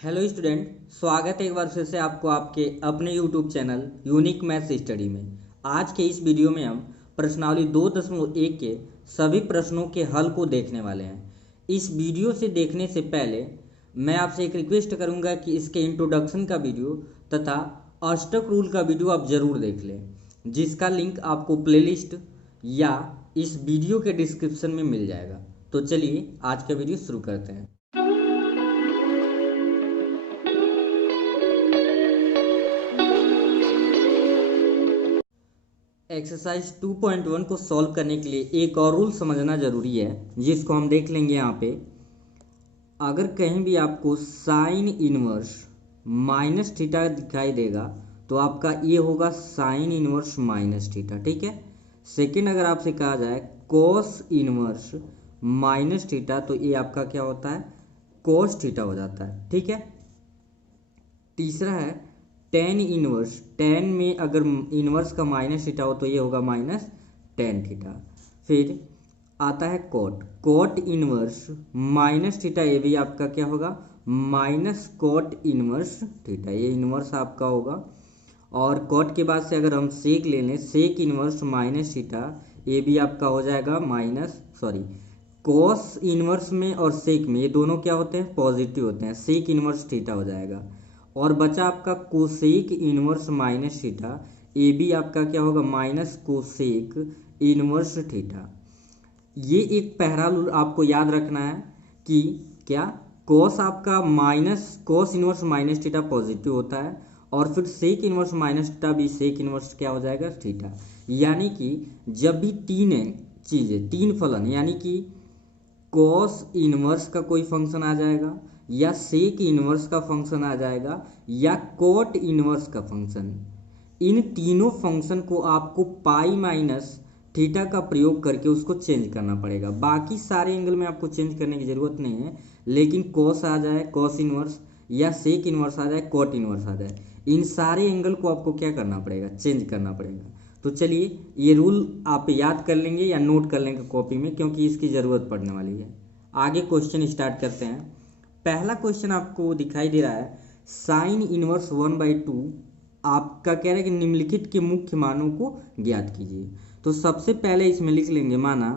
Hello student, स्वागत है एक बार फिर से आपको आपके अपने YouTube channel unique maths study में। आज के इस वीडियो में हम प्रश्नावली 2.1 के सभी प्रश्नों के हल को देखने वाले हैं। इस वीडियो से देखने से पहले मैं आपसे एक रिक्वेस्ट करूंगा कि इसके इंट्रोडक्शन का वीडियो तथा अष्टक रूल का वीडियो आप ज़रूर देख लें, जिसका लिंक आपको प्लेलिस्ट या इस वीडियो के डिस्क्रिप्शन में मिल जाएगा। तो चलिए आज का वीडियो शुरू करते हैं। एक्सरसाइज 2.1 को सॉल्व करने के लिए एक और रूल समझना जरूरी है, जिसको हम देख लेंगे यहाँ पे। अगर कहीं भी आपको साइन इनवर्स माइनस थीटा दिखाई देगा तो आपका ये होगा साइन इनवर्स माइनस थीटा, ठीक है। सेकंड, अगर आपसे कहा जाए कोस इनवर्स माइनस थीटा तो ये आपका क्या होता है, कोस थीटा हो जाता है, ठीक है। तीसरा है टेन इनवर्स, टेन में अगर इनवर्स का माइनस थीटा हो तो ये होगा माइनस टेन थीटा। फिर आता है cot, cot inverse minus theta, ये भी आपका क्या होगा माइनस कोट इनवर्स थीटा, ये इनवर्स आपका होगा। और कोट के बाद से अगर हम सेक ले लें, सेक इनवर्स माइनस थीटा, ये भी आपका हो जाएगा कोस इनवर्स में और सेक में ये दोनों क्या होते हैं, पॉजिटिव होते हैं, सेक इनवर्स थीटा हो जाएगा। और बचा आपका कोसेक इनवर्स माइनस थीटा, ये भी आपका क्या होगा माइनस कोसेक इनवर्स थीटा। ये एक पहला रूल आपको याद रखना है कि क्या कोस आपका minus cos inverse minus theta positive होता है, और फिर सेक इनवर्स माइनस थीटा भी सेक इनवर्स क्या हो जाएगा थीटा। यानी कि जब भी तीन चीज़ें, तीन फलन, यानी कि कोस इनवर्स का कोई फंक्शन आ जाएगा या सेक इनवर्स का फंक्शन आ जाएगा या कोट इनवर्स का फंक्शन, इन तीनों फंक्शन को आपको पाई माइनस थीटा का प्रयोग करके उसको चेंज करना पड़ेगा। बाकी सारे एंगल में आपको चेंज करने की ज़रूरत नहीं है, लेकिन कोस आ जाए कोस इनवर्स या सेक इनवर्स आ जाए कोट इनवर्स आ जाए, इन सारे एंगल को आपको क्या करना पड़ेगा, चेंज करना पड़ेगा। तो चलिए ये रूल आप याद कर लेंगे या नोट कर लेंगे कॉपी में, क्योंकि इसकी ज़रूरत पड़ने वाली है। आगे क्वेश्चन स्टार्ट करते हैं। पहला क्वेश्चन आपको दिखाई दे रहा है साइन इनवर्स 1/2, आपका कह रहा है कि निम्नलिखित के मुख्य मानों को ज्ञात कीजिए। तो सबसे पहले इसमें लिख लेंगे, माना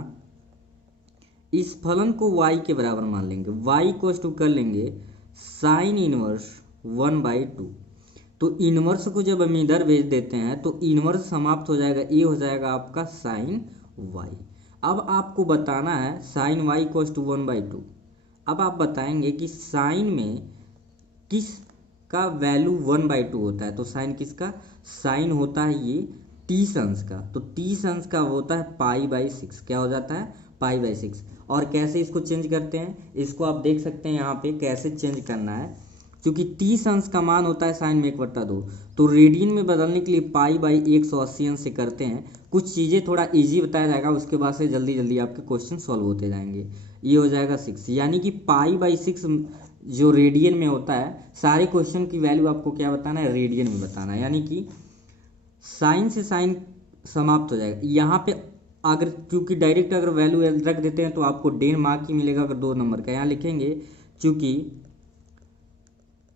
इस फलन को y के बराबर मान लेंगे, y को टू कर लेंगे साइन इनवर्स 1/2। तो इनवर्स को जब हम इधर भेज देते हैं तो इनवर्स समाप्त हो जाएगा, ये हो जाएगा आपका साइन y। अब आपको बताना है साइन y को 1/2। अब आप बताएंगे कि साइन में किस का वैल्यू 1/2 होता है। तो साइन किसका, साइन होता है ये तीस अंश का, तो तीस अंश का होता है π/6, क्या हो जाता है π/6। और कैसे इसको चेंज करते हैं, इसको आप देख सकते हैं यहाँ पे कैसे चेंज करना है। क्योंकि 30 अंश का मान होता है साइन में 1/2, तो रेडियन में बदलने के लिए π/180 अंश से करते हैं। कुछ चीज़ें थोड़ा इजी बताया जाएगा, उसके बाद से जल्दी जल्दी आपके क्वेश्चन सॉल्व होते जाएंगे। ये हो जाएगा 6, यानी कि π/6 जो रेडियन में होता है, सारे क्वेश्चन की वैल्यू आपको क्या बताना है, रेडियन में बताना है। यानी कि साइन से साइन समाप्त हो जाएगा यहाँ पे। अगर क्योंकि डायरेक्ट अगर वैल्यू रख देते हैं तो आपको 1.5 मार्क ही मिलेगा, अगर 2 नंबर का। यहाँ लिखेंगे चूंकि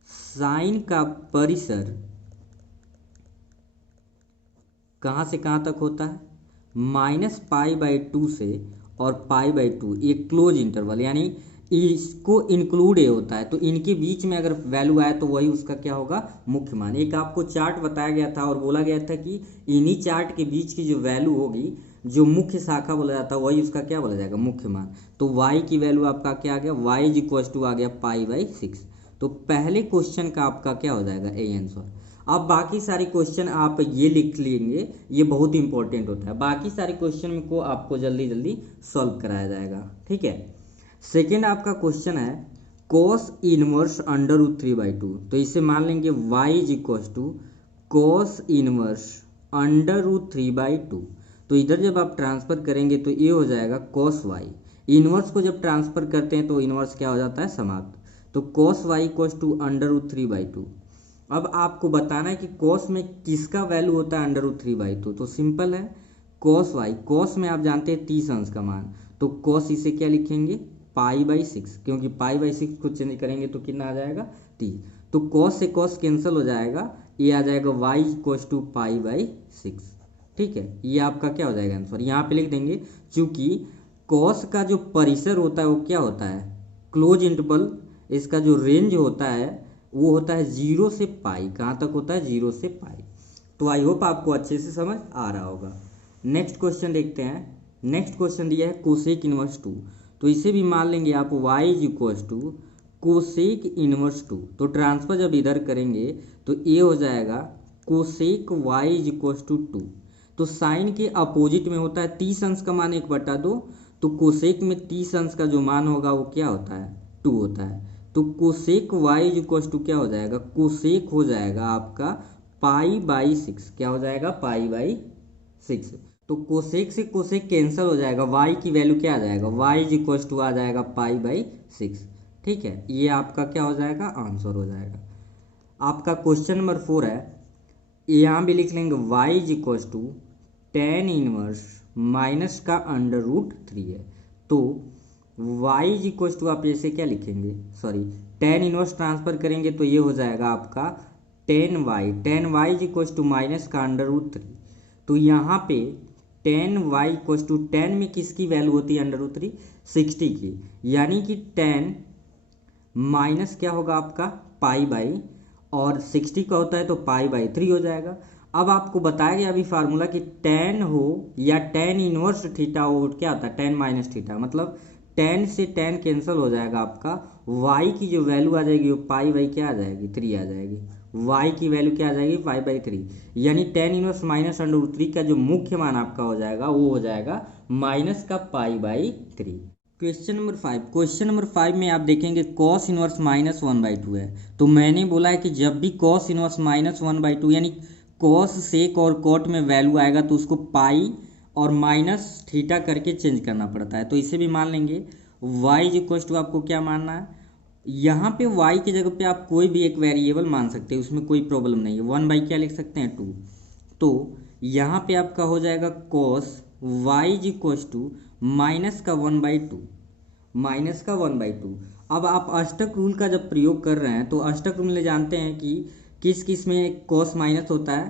साइन का परिसर कहाँ से कहाँ तक होता है, -π/2 से और π/2, ये क्लोज इंटरवल, यानी इसको इंक्लूड ये होता है, तो इनके बीच में अगर वैल्यू आए तो वही उसका क्या होगा, मुख्य मान। एक आपको चार्ट बताया गया था और बोला गया था कि इन्हीं चार्ट के बीच की जो वैल्यू होगी, जो मुख्य शाखा बोला जाता है, वही उसका क्या बोला जाएगा, मुख्य मान। तो y की वैल्यू आपका क्या आ गया, y = आ गया π/6। तो पहले क्वेश्चन का आपका क्या हो जाएगा, ए आंसर। अब बाकी सारे क्वेश्चन आप ये लिख लेंगे, ये बहुत इंपॉर्टेंट होता है। बाकी सारे क्वेश्चन को आपको जल्दी जल्दी सॉल्व कराया जाएगा, ठीक है। सेकेंड आपका क्वेश्चन है कोस इनवर्स √3/2। तो इसे मान लेंगे y = कोस इनवर्स √3/2। तो इधर जब आप ट्रांसफर करेंगे तो ये हो जाएगा कोस y। इनवर्स को जब ट्रांसफर करते हैं तो इनवर्स क्या हो जाता है, समाप्त। तो कोस y = √3/2। अब आपको बताना है कि कोस में किसका वैल्यू होता है √3/2। तो सिंपल है, कोस y, कोस में आप जानते हैं 30 अंश का मान, तो कोस इसे क्या लिखेंगे पाई बाई सिक्स, क्योंकि पाई बाई सिक्स को चेंज करेंगे तो कितना आ जाएगा 3। तो कॉस से कॉस कैंसिल हो जाएगा, ये आ जाएगा y equals to pi by six. ठीक है, ये आपका क्या हो जाएगा आंसर, यहाँ पे लिख देंगे। चूंकि कॉस का जो परिसर होता है वो क्या होता है, क्लोज इंटरवल, इसका जो रेंज होता है वो होता है 0 से पाई। कहाँ तक होता है, 0 से पाई। तो आई होप आपको अच्छे से समझ आ रहा होगा। नेक्स्ट क्वेश्चन देखते हैं। नेक्स्ट क्वेश्चन दिया है कोसेक इनवर्स 2। तो इसे भी मान लेंगे आप y is equal to cosec inverse 2। तो ट्रांसफर जब इधर करेंगे तो ये हो जाएगा cosec y is equal to 2। तो साइन के अपोजिट में होता है 30 अंश का मान 1/2। तो कोसेक में 30 अंश का जो मान होगा वो क्या होता है, 2 होता है। तो cosec y is equal to क्या हो जाएगा, कोसेक हो जाएगा आपका पाई बाई 6। क्या हो जाएगा, पाई बाई 6। तो कोसेक से कोसेक कैंसिल हो जाएगा, y की वैल्यू क्या आ जाएगा, y इज इक्वल टू आ जाएगा पाई बाई 6। ठीक है, ये आपका क्या हो जाएगा, आंसर हो जाएगा। आपका क्वेश्चन नंबर 4 है, यहाँ भी लिख लेंगे y is equal to tan inverse minus का अंडर रूट 3 है। तो y इज इक्वल टू आप जैसे क्या लिखेंगे, सॉरी टेन इनवर्स ट्रांसफर करेंगे तो ये हो जाएगा आपका 10y is equal to minus का अंडर रूट 3। तो यहाँ पे 10y इक्वल टू 10 में किसकी वैल्यू होती है, अंडर रूट 3 60 की। यानी कि 10 माइनस क्या होगा आपका पाई बाई, और 60 का होता है तो पाई बाई 3 हो जाएगा। अब आपको बताया गया अभी फार्मूला कि tan हो या tan इनवर्स थीटा हो, क्या आता है tan माइनस थीटा, मतलब tan से tan कैंसिल हो जाएगा आपका, y की जो वैल्यू आ जाएगी वो पाई बाई क्या आ जाएगी, 3 आ जाएगी। y की वैल्यू क्या आ जाएगी, पाई बाई 3। यानी tan inverse minus under root 3 का जो मुख्य मान आपका हो जाएगा वो हो जाएगा माइनस का pi by 3। Question number 5। Question number 5 में आप देखेंगे कॉस इनवर्स माइनस 1/2 है। तो मैंने बोला है कि जब भी कॉस इनवर्स माइनस 1/2 यानी कॉस सेक और कॉट में वैल्यू आएगा तो उसको पाई और माइनस थीटा करके चेंज करना पड़ता है। तो इसे भी मान लेंगे y इज इक्वल टू आपको क्या मानना है, यहाँ पे y की जगह पे आप कोई भी एक वेरिएबल मान सकते हैं, उसमें कोई प्रॉब्लम नहीं है। 1 बाई क्या लिख सकते हैं, 2। तो यहाँ पे आपका हो जाएगा cos y is equal to minus का 1/2, माइनस का 1/2। अब आप अष्टक रूल का जब प्रयोग कर रहे हैं तो अष्टक रूल में जानते हैं कि किस किस में कॉस माइनस होता है,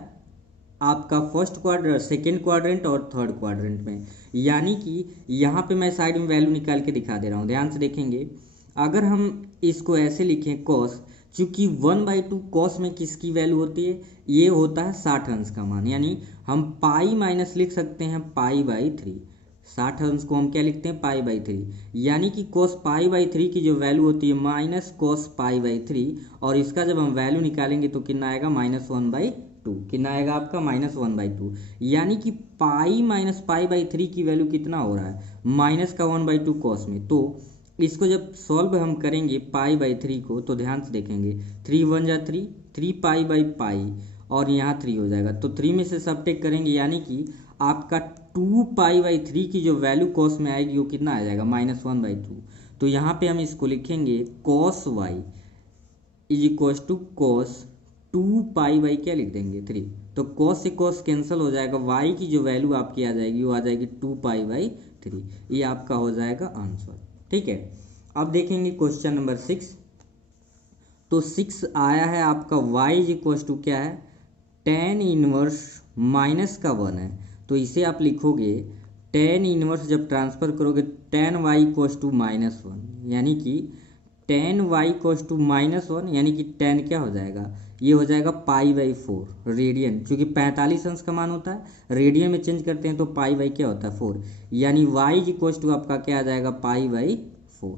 आपका फर्स्ट क्वाड्रेंट, सेकेंड क्वाड्रेंट और थर्ड क्वाड्रेंट में। यानी कि यहाँ पे मैं साइड में वैल्यू निकाल के दिखा दे रहा हूँ, ध्यान से देखेंगे। अगर हम इसको ऐसे लिखें कॉस, चूंकि 1/2 कॉस में किसकी वैल्यू होती है, ये होता है 60 अंश का मान। यानी हम पाई माइनस लिख सकते हैं पाई बाई 3। 60 अंश को हम क्या लिखते हैं, पाई बाई 3। यानी कि कॉस पाई बाई 3 की जो वैल्यू होती है माइनस कॉस पाई बाई 3, और इसका जब हम वैल्यू निकालेंगे तो कितना आएगा, -1/2। कितना आएगा आपका, -1/2। यानी कि पाई माइनस पाई बाई 3 की वैल्यू कितना हो रहा है, माइनस का 1/2 कॉस में। तो इसको जब सॉल्व हम करेंगे पाई बाई 3 को, तो ध्यान से देखेंगे 3 1 जा 3, 3 पाई बाई पाई, और यहाँ 3 हो जाएगा। तो 3 में से सबट्रैक्ट करेंगे, यानी कि आपका 2 पाई बाई 3 की जो वैल्यू कॉस में आएगी वो कितना आ जाएगा, -1/2। तो यहाँ पे हम इसको लिखेंगे cos y is equal to cos 2 pi by क्या लिख देंगे, 3। तो कॉस से कॉस कैंसिल हो जाएगा, वाई की जो वैल्यू आपकी आ जाएगी वो आ जाएगी 2 पाई बाई 3। ये आपका हो जाएगा आंसर। ठीक है, अब देखेंगे क्वेश्चन नंबर 6। तो 6 आया है आपका y इज इक्वल टू क्या है, tan इनवर्स माइनस का 1 है। तो इसे आप लिखोगे tan इनवर्स जब ट्रांसफर करोगे tan y इक्वल टू -1, यानी कि tan y इक्वल टू -1, यानी कि tan क्या हो जाएगा, ये हो जाएगा पाई बाई 4 रेडियन, क्योंकि 45 अंश का मान होता है, रेडियन में चेंज करते हैं तो पाई बाई क्या होता है 4। यानी y इज इक्वल टू आपका क्या आ जाएगा, पाई बाई 4।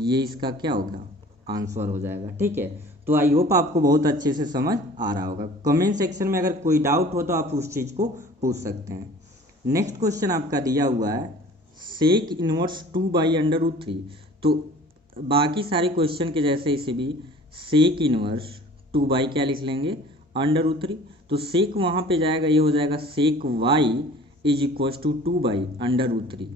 ये इसका क्या होगा, आंसर हो जाएगा। ठीक है, तो आई होप आपको बहुत अच्छे से समझ आ रहा होगा। कमेंट सेक्शन में अगर कोई डाउट हो तो आप उस चीज़ को पूछ सकते हैं। नेक्स्ट क्वेश्चन आपका दिया हुआ है सेक इनवर्स 2/√3। तो बाकी सारे क्वेश्चन के जैसे इसे भी सेक इनवर्स 2 बाई क्या लिख लेंगे, √3। तो सेक वहाँ पे जाएगा, ये हो जाएगा sec y is equal to 2 by √3।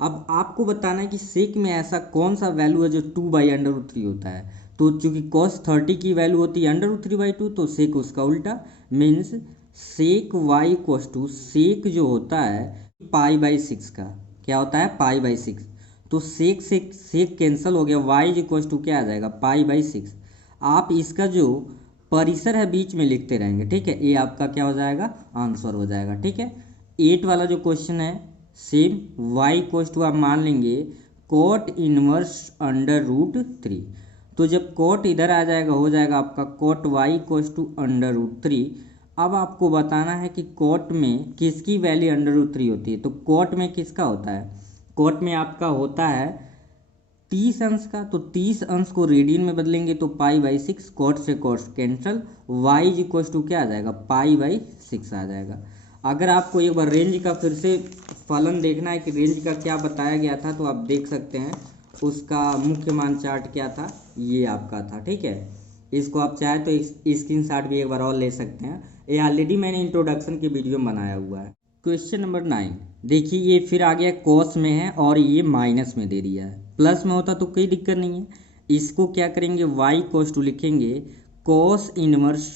अब आपको बताना है कि सेक में ऐसा कौन सा वैल्यू है जो 2 बाई √3 होता है। तो चूंकि cos 30 की वैल्यू होती है √3/2, तो सेक उसका उल्टा, means sec Y equal to sec जो होता है पाई बाई 6 का, क्या होता है, पाई बाई 6। तो सेक से सेक कैंसिल हो गया, वाई इज इक्वल टू क्या आ जाएगा, पाई बाई 6। आप इसका जो परिसर है बीच में लिखते रहेंगे, ठीक है, ये आपका क्या हो जाएगा, आंसर हो जाएगा। ठीक है, 8 वाला जो क्वेश्चन है सेम, वाई इक्वल टू आप मान लेंगे कोट इनवर्स अंडर रूट 3। तो जब कोट इधर आ जाएगा हो जाएगा आपका cot y equal to under root 3। अब आपको बताना है कि कोट में किसकी वैल्यू अंडर रूट 3 होती है। तो कोट में किसका होता है, कोट में आपका होता है 30 अंश का। तो 30 अंश को रेडियन में बदलेंगे तो पाई बाई 6, कोट से cot cancel, y is equal to क्या आ जाएगा, पाई बाई 6 आ जाएगा। अगर आपको एक बार रेंज का फिर से फलन देखना है कि रेंज का क्या बताया गया था, तो आप देख सकते हैं उसका मुख्य मान चार्ट क्या था, ये आपका था। ठीक है, इसको आप चाहे तो स्क्रीनशॉट भी एक बार और ले सकते हैं, ये ऑलरेडी मैंने इंट्रोडक्शन की वीडियो में बनाया हुआ है। क्वेश्चन नंबर 9, देखिए ये फिर आ गया कॉस में है और ये माइनस में दे दिया है। प्लस में होता तो कोई दिक्कत नहीं है। इसको क्या करेंगे, वाई कोस टू लिखेंगे, कॉस इनवर्स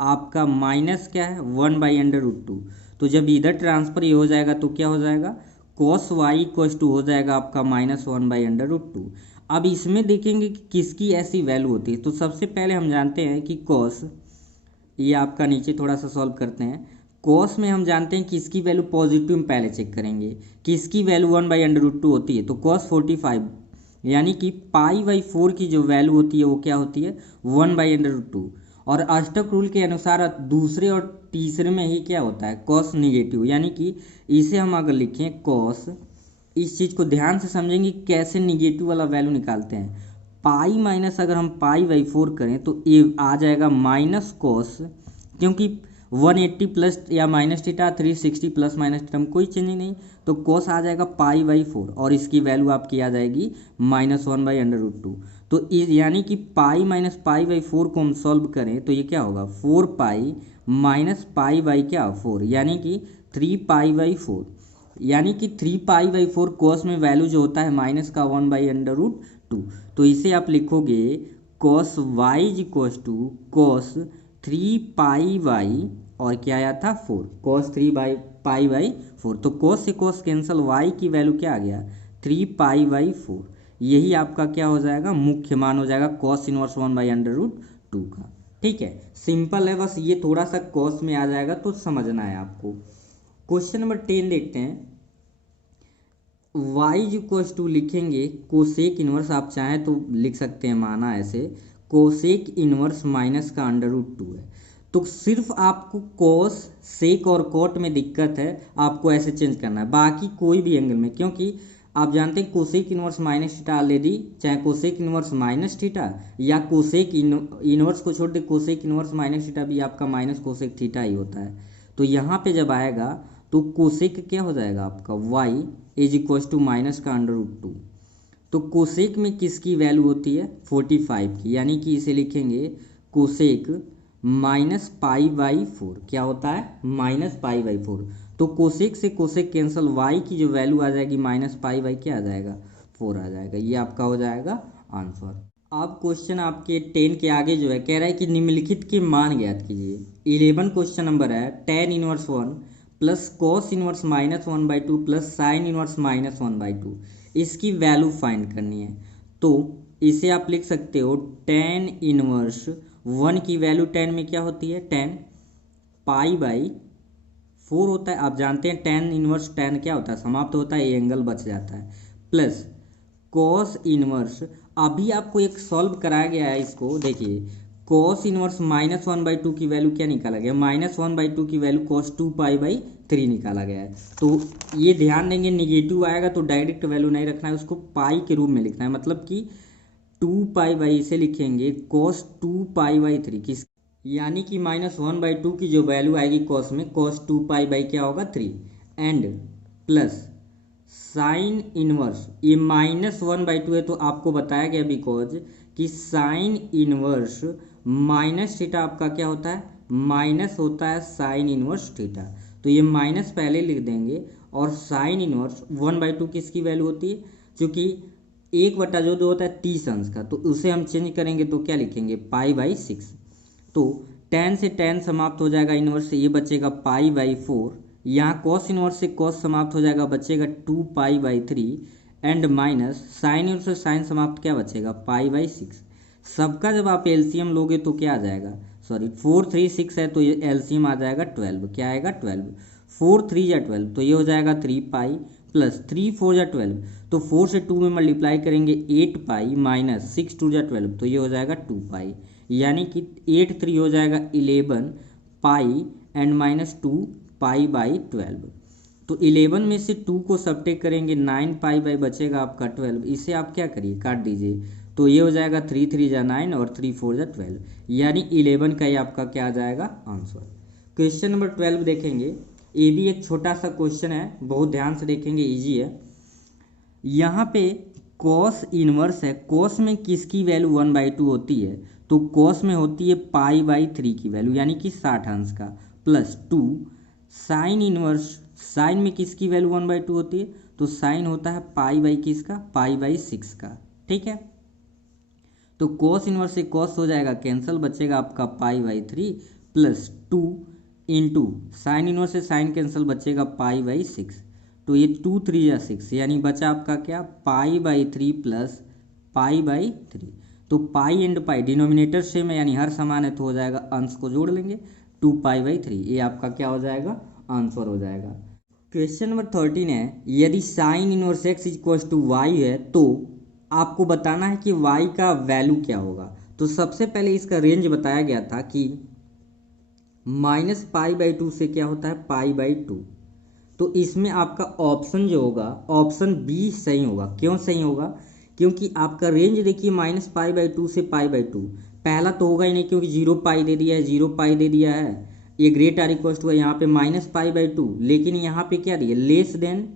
आपका माइनस क्या है 1/√2। तो जब इधर ट्रांसफर ये हो जाएगा तो क्या हो जाएगा, कॉस वाई कोस टू हो जाएगा आपका -1/√2। अब इसमें देखेंगे कि किसकी ऐसी वैल्यू होती है। तो सबसे पहले हम जानते हैं कि कॉस, ये आपका नीचे थोड़ा सा सॉल्व करते हैं। कॉस में हम जानते हैं कि इसकी वैल्यू पॉजिटिव में पहले चेक करेंगे कि इसकी वैल्यू 1/√2 होती है। तो कॉस 45 यानी कि पाई/4 की जो वैल्यू होती है वो क्या होती है, 1/√2। और अष्टक रूल के अनुसार दूसरे और तीसरे में ही क्या होता है, कॉस निगेटिव। यानी कि इसे हम अगर लिखें कॉस, इस चीज़ को ध्यान से समझेंगे कैसे निगेटिव वाला वैल्यू निकालते हैं। पाई माइनस अगर हम पाई/4 करें तो ये आ जाएगा माइनस कॉस, क्योंकि 180 प्लस या minus theta 360 plus minus theta में कोई चेंज नहीं, तो कॉस आ जाएगा पाई/4 और इसकी वैल्यू आपकी आ जाएगी -1/√2। तो यानी कि पाई माइनस पाई/4 को हम सॉल्व करें तो ये क्या होगा, 4 पाई माइनस पाई बाई क्या 4, यानी कि 3 पाई/4। यानी कि 3 पाई/4 कॉस में वैल्यू जो होता है माइनस का 1/√2। तो इसे आप लिखोगे cos y is equal to cos 3 pi by और क्या आया था 4, कॉस 3 पाई/4। तो कॉस से कॉस कैंसिल, वाई की वैल्यू क्या आ गया 3 पाई/4। यही आपका क्या हो जाएगा, मुख्य मान हो जाएगा कॉस इनवर्स 1/√2 का। ठीक है, सिंपल है, बस ये थोड़ा सा कॉस में आ जाएगा तो समझना है आपको। क्वेश्चन नंबर 10 देखते हैं। y इक्वल टू लिखेंगे कोसेक इनवर्स, आप चाहें तो लिख सकते हैं माना ऐसे, कोसेक इनवर्स माइनस का √2 है। तो सिर्फ आपको कोस सेक और कोट में दिक्कत है, आपको ऐसे चेंज करना है, बाकी कोई भी एंगल में, क्योंकि आप जानते हैं cosec inverse minus theta already, चाहे कोसेक इनवर्स माइनस थीटा या कोसेक इनवर्स को छोड़ दे, कोसेक इनवर्स माइनस थीटा भी आपका माइनस कोसेक थीटा ही होता है। तो यहाँ पे जब आएगा तो कोसेक क्या हो जाएगा आपका y is equal to minus का √2। तो कोसेक में किसकी वैल्यू होती है 45 की, यानी कि इसे लिखेंगे कोसेक माइनस पाई/4, क्या होता है माइनस पाई/4। तो कोसेक से कोसेक कैंसिल, y की जो वैल्यू आ जाएगी माइनस पाई क्या आ जाएगा 4 आ जाएगा। ये आपका हो जाएगा आंसर। अब क्वेश्चन आपके 10 के आगे जो है कह रहा है कि निम्नलिखित के मान ज्ञात कीजिए। 11 क्वेश्चन नंबर है, tan inverse 1 plus cos inverse -1/2 plus sine inverse -1/2, इसकी वैल्यू फाइंड करनी है। तो इसे आप लिख सकते हो tan इनवर्स 1 की वैल्यू tan में क्या होती है, tan पाई/4 होता है। आप जानते हैं tan इनवर्स tan क्या होता है, समाप्त होता है, ये एंगल बच जाता है, प्लस कॉस इनवर्स, अभी आपको एक सॉल्व कराया गया है, इसको देखिए कॉस इनवर्स -1/2 की वैल्यू क्या निकाला गया, -1/2 की वैल्यू cos 2π/3 निकाला गया है। तो ये ध्यान देंगे निगेटिव आएगा तो डायरेक्ट वैल्यू नहीं रखना है, उसको पाई के रूप में लिखना है, मतलब कि 2π इसे लिखेंगे cos 2π/3 किस, यानी कि -1/2 की जो वैल्यू आएगी कॉस में cos 2π क्या होगा 3, एंड प्लस साइन इनवर्स, ये -1/2 है तो आपको बताया गया बिकॉज कि साइन इनवर्स माइनस थीटा आपका क्या होता है, माइनस होता है साइन इनवर्स थीटा। तो ये माइनस पहले लिख देंगे, और साइन इनवर्स 1/2 किसकी वैल्यू होती है, क्योंकि 1/2 होता है 30 अंश का, तो उसे हम चेंज करेंगे तो क्या लिखेंगे पाई/6। तो tan से tan समाप्त हो जाएगा, इनवर्स से ये बचेगा पाई/4, यहाँ कॉस इनवर्स से कॉस समाप्त हो जाएगा, बचेगा 2π/3, एंड माइनस साइन इनवर्स से साइन समाप्त क्या बचेगा π/6। सबका जब आप एलसीएम लोगे तो क्या आ जाएगा, सॉरी 4 3 6 है तो ये एलसीएम आ जाएगा 12। क्या आएगा 12, 4 3 या 12 तो ये हो जाएगा 3 पाई प्लस 3 4 या 12 तो 4 से 2 में मल्टीप्लाई करेंगे 8 पाई माइनस 6 2 या 12 तो ये हो जाएगा 2 पाई, यानी कि 8 3 हो जाएगा 11 पाई एंड माइनस 2 π/12। तो 11 में से 2 को सब्ट्रैक्ट करेंगे 9 पाई बाई बचेगा आपका 12। इसे आप क्या करिए काट दीजिए तो ये हो जाएगा 3 3 जा 9 और 3 4 जा 12, यानी 11 का ही आपका क्या आ जाएगा आंसर। क्वेश्चन नंबर 12 देखेंगे, ये भी एक छोटा सा क्वेश्चन है, बहुत ध्यान से देखेंगे, इजी है। यहाँ पे कॉस इनवर्स है, कॉस में किसकी वैल्यू 1/2 होती है, तो कॉस में होती है π/3 की वैल्यू यानी कि 60 अंश का, प्लस 2 साइन इनवर्स, साइन में किसकी वैल्यू 1/2 होती है, तो साइन होता है किसका π/6 का, ठीक है। तो कॉस इनवर्स से कॉस हो जाएगा कैंसिल, बचेगा आपका π/3 प्लस 2 इंटू साइन इनवर्स से साइन कैंसिल बचेगा π/6, तो ये 2 3 या 6 यानी बचा आपका क्या π/3 प्लस π/3। तो पाई एंड पाई डिनोमिनेटर सेम है यानी हर समान है तो हो जाएगा अंश को जोड़ लेंगे 2π/3, ये आपका क्या हो जाएगा आंसर हो जाएगा। क्वेश्चन नंबर 13 है, यदि sine inverse x equals to y है तो आपको बताना है कि y का वैल्यू क्या होगा। तो सबसे पहले इसका रेंज बताया गया था कि -π/2 से क्या होता है π/2, तो इसमें आपका ऑप्शन जो होगा ऑप्शन बी सही होगा। क्यों सही होगा, क्योंकि आपका रेंज देखिए -π/2 से π/2, पहला तो होगा ही नहीं क्योंकि 0 पाई दे दिया है, 0 पाई दे दिया है, ये ग्रेट आर इक्वल टू है यहाँ पे -π/2, लेकिन यहाँ पे क्या दिया लेस देन,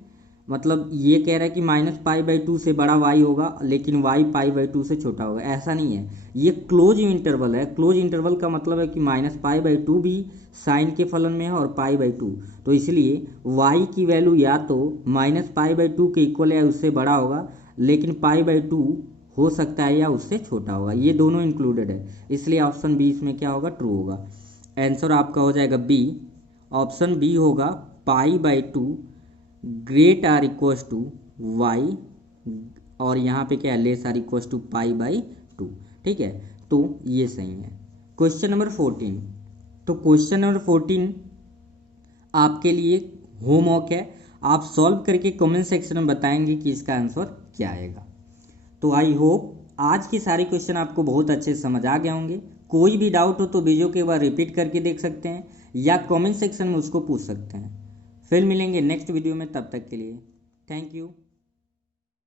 मतलब ये कह रहा है कि -π/2 से बड़ा y होगा लेकिन y π/2 से छोटा होगा, ऐसा नहीं है, ये क्लोज इंटरवल है। क्लोज इंटरवल का मतलब है कि -π/2 भी साइन के फलन में है और π/2, तो इसलिए y की वैल्यू या तो -π/2 के इक्वल या उससे बड़ा होगा लेकिन π/2 हो सकता है या उससे छोटा होगा, ये दोनों इंक्लूडेड है, इसलिए ऑप्शन बी इसमें क्या होगा ट्रू होगा। आंसर आपका हो जाएगा बी, ऑप्शन बी होगा π/2 greater equals to Y, और यहाँ पे क्या है लेस आर इक्वल्स टू π/2, ठीक है, तो ये सही है। क्वेश्चन नंबर 14, तो क्वेश्चन नंबर 14 आपके लिए होमवर्क है, आप सॉल्व करके कमेंट सेक्शन में बताएंगे कि इसका आंसर क्या आएगा। तो आई होप आज के सारे क्वेश्चन आपको बहुत अच्छे से समझ आ गए होंगे। कोई भी डाउट हो तो वीडियो के बाद रिपीट करके देख सकते हैं या कमेंट सेक्शन में उसको पूछ सकते हैं। फिर मिलेंगे नेक्स्ट वीडियो में, तब तक के लिए थैंक यू।